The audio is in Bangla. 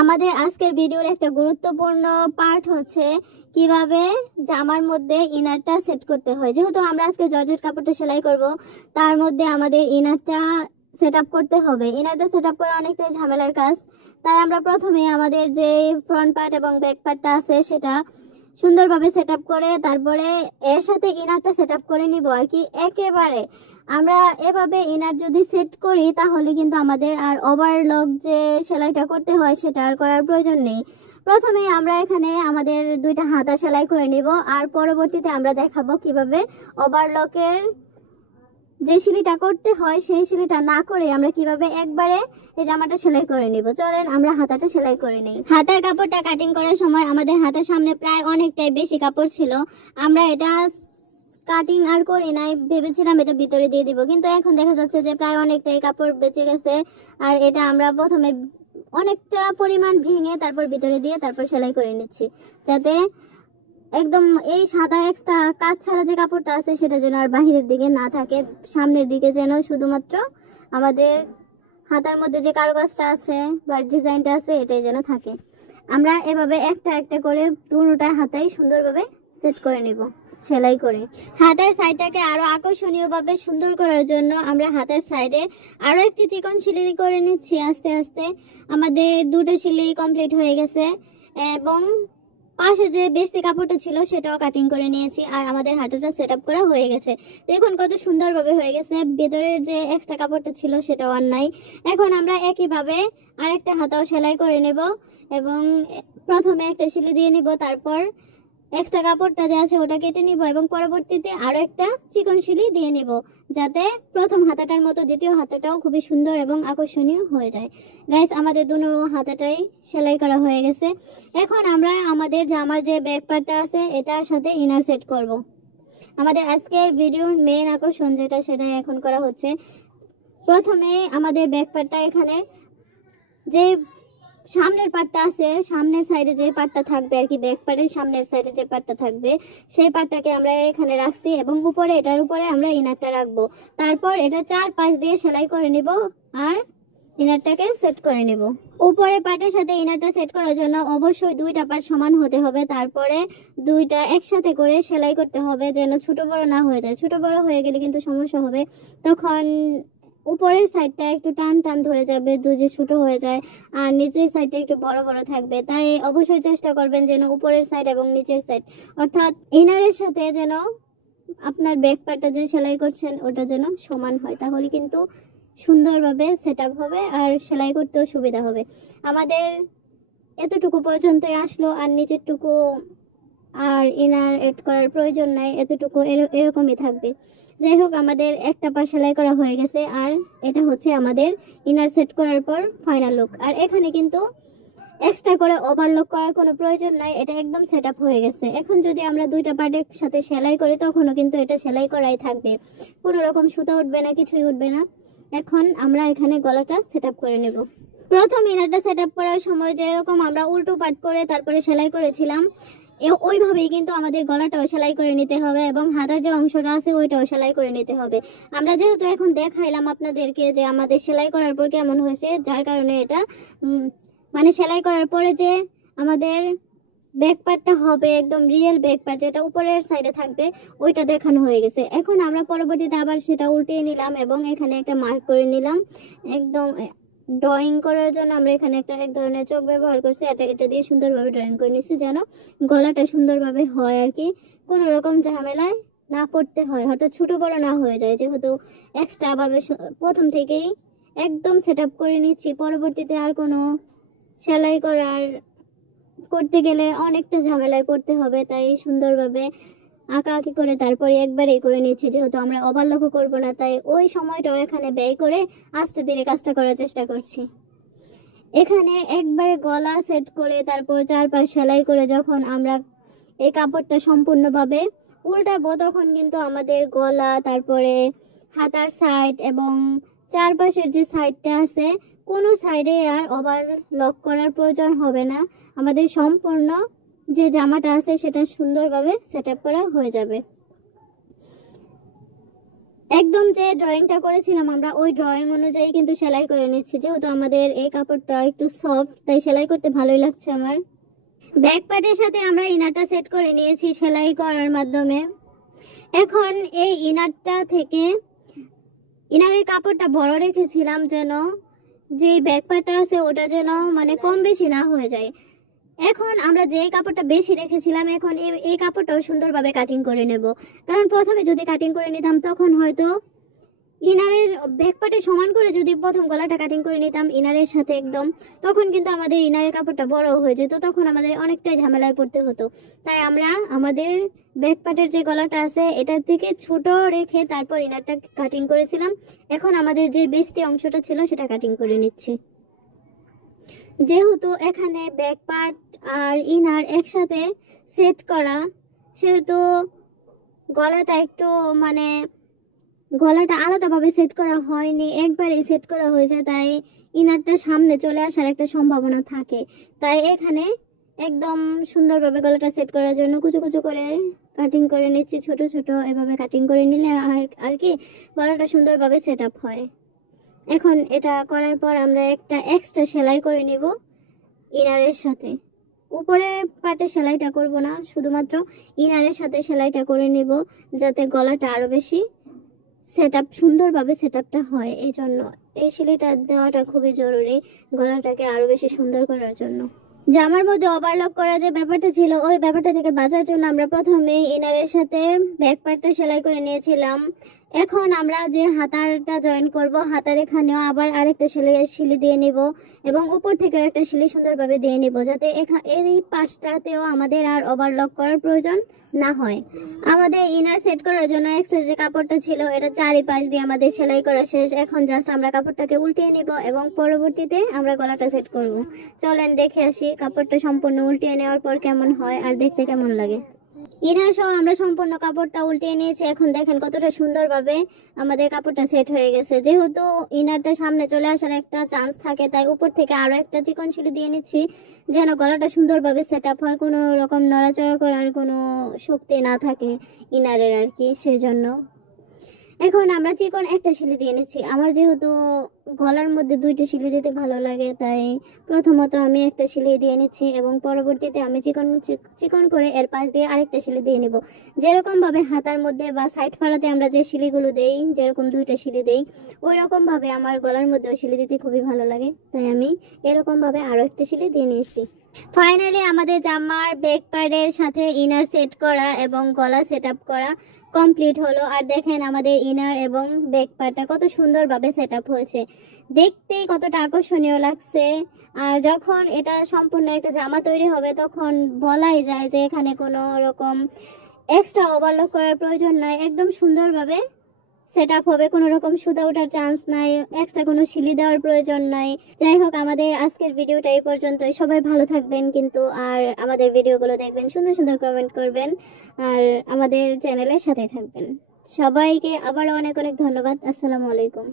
আমাদের আজকের ভিডিওর একটা গুরুত্বপূর্ণ পার্ট হচ্ছে কিভাবে জামার মধ্যে ইনারটা সেট করতে হয়। যেহেতু আমরা আজকে জর্জেট কাপড়টা সেলাই করব, তার মধ্যে আমাদের ইনারটা সেট আপ করতে হবে। ইনারটা সেট আপ করা অনেকটাই ঝামেলার কাজ, তাই আমরা প্রথমে আমাদের যে ফ্রন্ট পার্ট এবং ব্যাক পার্টটা আছে সেটা সুন্দরভাবে সেট আপ করে তারপরে এর সাথে ইনারটা সেট আপ করে নিব আর কি। একেবারে আমরা এভাবে ইনার যদি সেট করি তাহলে কিন্তু আমাদের আর ওভারলক যে সেলাইটা করতে হয় সেটা আর করার প্রয়োজন নেই। প্রথমে আমরা এখানে আমাদের দুইটা হাতা সেলাই করে নিব, আর পরবর্তীতে আমরা দেখাবো কিভাবে ওভারলকের যে সিলিটা করতে হয় সেই সিলিটা না করে আমরা কিভাবে একবারে এই জামাটা সেলাই করে নিব। চলেন আমরা হাতাটা সেলাই করে নিই। হাতার কাপড়টা কাটিং করার সময় আমাদের হাতের সামনে প্রায় অনেকটাই বেশি কাপড় ছিল। আমরা এটা কাটিং আর করি নাই, ভেবেছিলাম এটা ভিতরে দিয়ে দিব, কিন্তু এখন দেখা যাচ্ছে যে প্রায় অনেকটাই কাপড় বেঁচে গেছে। আর এটা আমরা প্রথমে অনেকটা পরিমাণ ভেঙে তারপর ভিতরে দিয়ে তারপর সেলাই করে নিচ্ছি, যাতে একদম এই সাদা এক্সট্রা কাজ ছাড়া যে কাপড়টা আছে সেটা যেন আর বাহিরের দিকে না থাকে, সামনের দিকে যেন শুধুমাত্র আমাদের হাতার মধ্যে যে কারুকাজটা আছে বা ডিজাইনটা আছে এটাই যেন থাকে। আমরা এভাবে একটা একটা করে দুটোটা হাতাই সুন্দরভাবে সেট করে নিব সেলাই করে। হাতার সাইডটাকে আরো আকর্ষণীয়ভাবে সুন্দর করার জন্য আমরা হাতার সাইডে আরো একটি চিকন সিলাই করে নিচ্ছি আস্তে আস্তে। আমাদের দুটো সিলাই কমপ্লিট হয়ে গেছে এবং পাশে যে বেশি কাপড়টা ছিল সেটাও কাটিং করে নিয়েছি, আর আমাদের হাতাটা সেট আপ করা হয়ে গেছে। দেখুন কত সুন্দরভাবে হয়ে গেছে, ভেতরের যে এক্সট্রা কাপড়টা ছিল সেটাও আর নাই। এখন আমরা একইভাবে আরেকটা হাতাও সেলাই করে নেব এবং প্রথমে একটা সিলাই দিয়ে নিব, তারপর এক্সট্রা কাপড়টা যে আছে ওটা কেটে নিব এবং পরবর্তীতে আরো একটা চিকন সিলাই দিয়ে নিব, যাতে প্রথম হাতাটার মতো দ্বিতীয় হাতাটাও খুবই সুন্দর এবং আকর্ষণীয় হয়ে যায়। গাইস, আমাদের দুটো হাতাটাই সেলাই করা হয়ে গেছে। এখন আমরা আমাদের জামার যে ব্যাক পার্টটা আছে এটার সাথে ইনার সেট করব। আমাদের আজকের ভিডিওর মেন আকর্ষণ যেটা সেটাই এখন করা হচ্ছে। প্রথমে আমাদের ব্যাক পার্টটা এখানে যে সামনের পার্টটা আছে, সামনের সাইডে যে পার্টটা থাকবে আর কি, ব্যাক পার্টের সামনের সাইডে যে পার্টটা থাকবে সেই পার্টটাকে আমরা এখানে রাখছি এবং উপরে এটার উপরে আমরা ইনারটা রাখবো। তারপর এটা চার পাশ দিয়ে সেলাই করে নিব আর ইনারটাকে সেট করে নিব। উপরে পার্টের সাথে ইনারটা সেট করার জন্য অবশ্যই দুইটা পার্ট সমান হতে হবে, তারপরে দুইটা একসাথে করে সেলাই করতে হবে যেন ছোট বড় না হয়ে যায়। ছোট বড় হয়ে গেলে কিন্তু সমস্যা হবে, তখন উপরের সাইডটা একটু টান টান ধরে যাবে, দুজি ছোট হয়ে যায়, আর নিচের সাইডটা একটু বড় বড় থাকবে। তাই অবশ্যই চেষ্টা করবেন যেন উপরের সাইড এবং নিচের সাইড অর্থাৎ ইনারের সাথে যেন আপনার ব্যাক পার্টটা যে সেলাই করছেন ওটা যেন সমান হয়, তাহলে কিন্তু সুন্দরভাবে সেট আপ হবে আর সেলাই করতেও সুবিধা হবে। আমাদের এতটুকু পর্যন্তই আসলো, আর নিচেরটুকু আর ইনার এড করার প্রয়োজন নাই, এতটুকু এরকমই থাকবে। যাই হোক, আমাদের একটা পা সেলাই করা হয়ে গেছে আর এটা হচ্ছে আমাদের ইনার সেট করার পর ফাইনাল লুক। আর এখানে কিন্তু এক্সট্রা করে ওভারলক করার কোনো প্রয়োজন নাই, এটা একদম সেট আপ হয়ে গেছে। এখন যদি আমরা দুইটা পার্টের সাথে সেলাই করি তখনও কিন্তু এটা সেলাই করাই থাকবে, কোনো রকম সুতা উঠবে না, কিছুই উঠবে না। এখন আমরা এখানে গলাটা সেট আপ করে নেব। প্রথম ইনারটা সেট আপ করার সময় যেরকম আমরা উল্টো পাট করে তারপরে সেলাই করেছিলাম ওইভাবেই কিন্তু আমাদের গলাটাও সেলাই করে নিতে হবে এবং হাতার যে অংশটা আছে ওইটাও সেলাই করে নিতে হবে। আমরা যেহেতু এখন দেখাইলাম আপনাদেরকে যে আমাদের সেলাই করার পর কেমন হয়েছে, যার কারণে এটা মানে সেলাই করার পরে যে আমাদের ব্যাক পার্টটা হবে একদম রিয়েল ব্যাক পার্ট যেটা উপরের সাইডে থাকবে ওইটা দেখানো হয়ে গেছে। এখন আমরা পরবর্তীতে আবার সেটা উল্টিয়ে নিলাম এবং এখানে একটা মার্ক করে নিলাম। একদম ড্রয়িং করার জন্য আমরা এখানে এক ধরনের চোখ ব্যবহার করছি, এটা দিয়ে সুন্দরভাবে ড্রয়িং করে নিচ্ছি যেন গলাটা সুন্দরভাবে হয় আর কি, কোনো রকম ঝামেলায় না পড়তে হয়, হয়তো ছোট বড় না হয়ে যায়। যেহেতু এক্সট্রা ভাবে প্রথম থেকেই একদম সেট আপ করে নিচ্ছি, পরবর্তীতে আর কোনো সেলাই করতে গেলে অনেকটা ঝামেলায় পড়তে হবে, তাই সুন্দরভাবে আঁকি করে তারপরে একবারেই করে নিচ্ছি। যেহেতু আমরা ওভারলকও করবো না, তাই ওই সময়টাও এখানে ব্যয় করে আস্তে ধীরে কাজটা করার চেষ্টা করছি। এখানে একবারে গলা সেট করে তারপর চারপাশ সেলাই করে যখন আমরা এই কাপড়টা সম্পূর্ণভাবে উল্টাবো তখন কিন্তু আমাদের গলা, তারপরে হাতার সাইড এবং চারপাশের যে সাইডটা আছে কোনো সাইডে আর ওভারলক করার প্রয়োজন হবে না। আমাদের সম্পূর্ণ যে জামাটা আছে সেটা সুন্দরভাবে সেট আপ করা হয়ে যাবে। একদম যে ড্রয়িংটা করেছিলাম আমরা ওই ড্রয়িং অনুযায়ী কিন্তু সেলাই করে নিচ্ছি, যেহেতু আমাদের এই কাপড়টা একটু সফট তাই সেলাই করতে ভালোই লাগছে আমার। ব্যাক পার্টের সাথে আমরা ইনারটা সেট করে নিয়েছি সেলাই করার মাধ্যমে। এখন এই ইনারটা থেকে ইনারের কাপড়টা বড় রেখেছিলাম যেন যে ব্যাক পার্টটা আছে ওটা যেন মানে কম বেশি না হয়ে যায়। এখন আমরা যে কাপড়টা বেশি রেখেছিলাম এখন এই কাপড়টাও সুন্দরভাবে কাটিং করে নেব, কারণ প্রথমে যদি কাটিং করে নিতাম তখন হয়তো ইনারের ব্যাক পার্টে সমান করে যদি প্রথম গলাটা কাটিং করে নিতাম ইনারের সাথে একদম, তখন কিন্তু আমাদের ইনারের কাপড়টা বড় হয়ে যেত, তখন আমাদের অনেকটাই ঝামেলায় পড়তে হতো। তাই আমরা আমাদের ব্যাক পার্টের যে গলাটা আছে এটার থেকে ছোট রেখে তারপর ইনারটা কাটিং করেছিলাম। এখন আমাদের যে বেস্তি অংশটা ছিল সেটা কাটিং করে নিচ্ছি। যেহেতু এখানে ব্যাক পার্ট আর ইনার একসাথে সেট করা, সেহেতু গলাটা একটু মানে গলাটা আলাদাভাবে সেট করা হয়নি, একবারে সেট করা হয়েছে, তাই ইনারটা সামনে চলে আসার একটা সম্ভাবনা থাকে। তাই এখানে একদম সুন্দরভাবে গলাটা সেট করার জন্য কুচু কুচু করে কাটিং করে নিচ্ছি, ছোট ছোট এভাবে কাটিং করে নিলে আর কি গলাটা সুন্দরভাবে সেট আপ হয়। এখন এটা করার পর আমরা একটা এক্সট্রা সেলাই করে নিব ইনারের সাথে। উপরে পাটে সেলাইটা করব না, শুধুমাত্র ইনারের সাথে সেলাইটা করে নিব যাতে গলাটা আরো বেশি সুন্দরভাবে সেট আপটা হয়। এই জন্য এই সেলাইটা দেওয়াটা খুবই জরুরি গলাটাকে আরো বেশি সুন্দর করার জন্য। জামার মধ্যে ওভারলক করা যে ব্যাপারটা ছিল ওই ব্যাপারটা থেকে বাঁচার জন্য আমরা প্রথমে ইনারের সাথে ব্যাক পার্টটা সেলাই করে নিয়েছিলাম। এখন আমরা যে হাতারটা জয়েন করব হাতার এখানেও আবার আরেকটা সিলি দিয়ে নিব এবং উপর থেকে একটা সিলি সুন্দরভাবে দিয়ে নিব যাতে এই পাশটাতেও আমাদের আর ওভারলক করার প্রয়োজন না হয়। আমাদের ইনার সেট করার জন্য এক্সট্রা যে কাপড়টা ছিল এটা চারিপাশ দিয়ে আমাদের সেলাই করা শেষ। এখন জাস্ট আমরা কাপড়টাকে উল্টিয়ে নিব এবং পরবর্তীতে আমরা গলাটা সেট করব। চলেন দেখে আসি কাপড়টা সম্পূর্ণ উল্টিয়ে নেওয়ার পর কেমন হয় আর দেখতে কেমন লাগে। ইনার সহ আমরা সম্পূর্ণ কাপড়টা উল্টিয়ে নিয়েছি। এখন দেখেন কতটা সুন্দরভাবে আমাদের কাপড়টা সেট হয়ে গেছে। যেহেতু ইনারটা সামনে চলে আসার একটা চান্স থাকে তাই উপর থেকে আরো একটা চিকন সিলি দিয়ে নিচ্ছি যেন গলাটা সুন্দরভাবে সেট আপ হয়, কোনো রকম নড়াচড়া করার কোনো শক্তি না থাকে ইনারের আর কি, সেই জন্য। এখন আমরা চিকন একটা সিলি দিয়ে নিচ্ছি। আমার যেহেতু গলার মধ্যে দুইটা সিলি দিতে ভালো লাগে তাই প্রথমত আমি একটা সিলি দিয়ে নিচ্ছি এবং পরবর্তীতে আমি চিকন করে এর পাশ দিয়ে আরেকটা সিলি দিয়ে নিব। যেরকম ভাবে হাতার মধ্যে বা সাইড ফাড়াতে আমরা যে সিলিগুলো দেই, যেরকম দুইটা সিলি দেই ওই রকম ভাবে আমার গলার মধ্যেও সিলি দিতে খুবই ভালো লাগে, তাই আমি এরকম ভাবে আরো একটা সিলি দিয়ে নিয়েছি। ফাইনালি আমাদের জামার ব্যাক পার্টের সাথে ইনার সেট করা এবং গলা সেট আপ করা কমপ্লিট হলো। আর দেখেন আমাদের ইনার এবং ব্যাক পার্টটা কত সুন্দরভাবে সেট আপ হয়েছে, দেখতেই কতটা আকর্ষণীয় লাগছে। আর যখন এটা সম্পূর্ণ একটা জামা তৈরি হবে তখন বলাই যায় যে এখানে কোনো রকম এক্সট্রা ওভারলক করার প্রয়োজন নাই, একদম সুন্দরভাবে সেট আপ হবে, কোনো রকম সুতা ওঠার চান্স নাই, এক্সট্রা কোনো সিলি দেওয়ার প্রয়োজন নাই। যাই হোক আমাদের আজকের ভিডিওটা এই পর্যন্তই। সবাই ভালো থাকবেন কিন্তু, আর আমাদের ভিডিওগুলো দেখবেন, সুন্দর সুন্দর কমেন্ট করবেন আর আমাদের চ্যানেলের সাথে থাকবেন। সবাইকে আবারও অনেক অনেক ধন্যবাদ। আসসালামু আলাইকুম।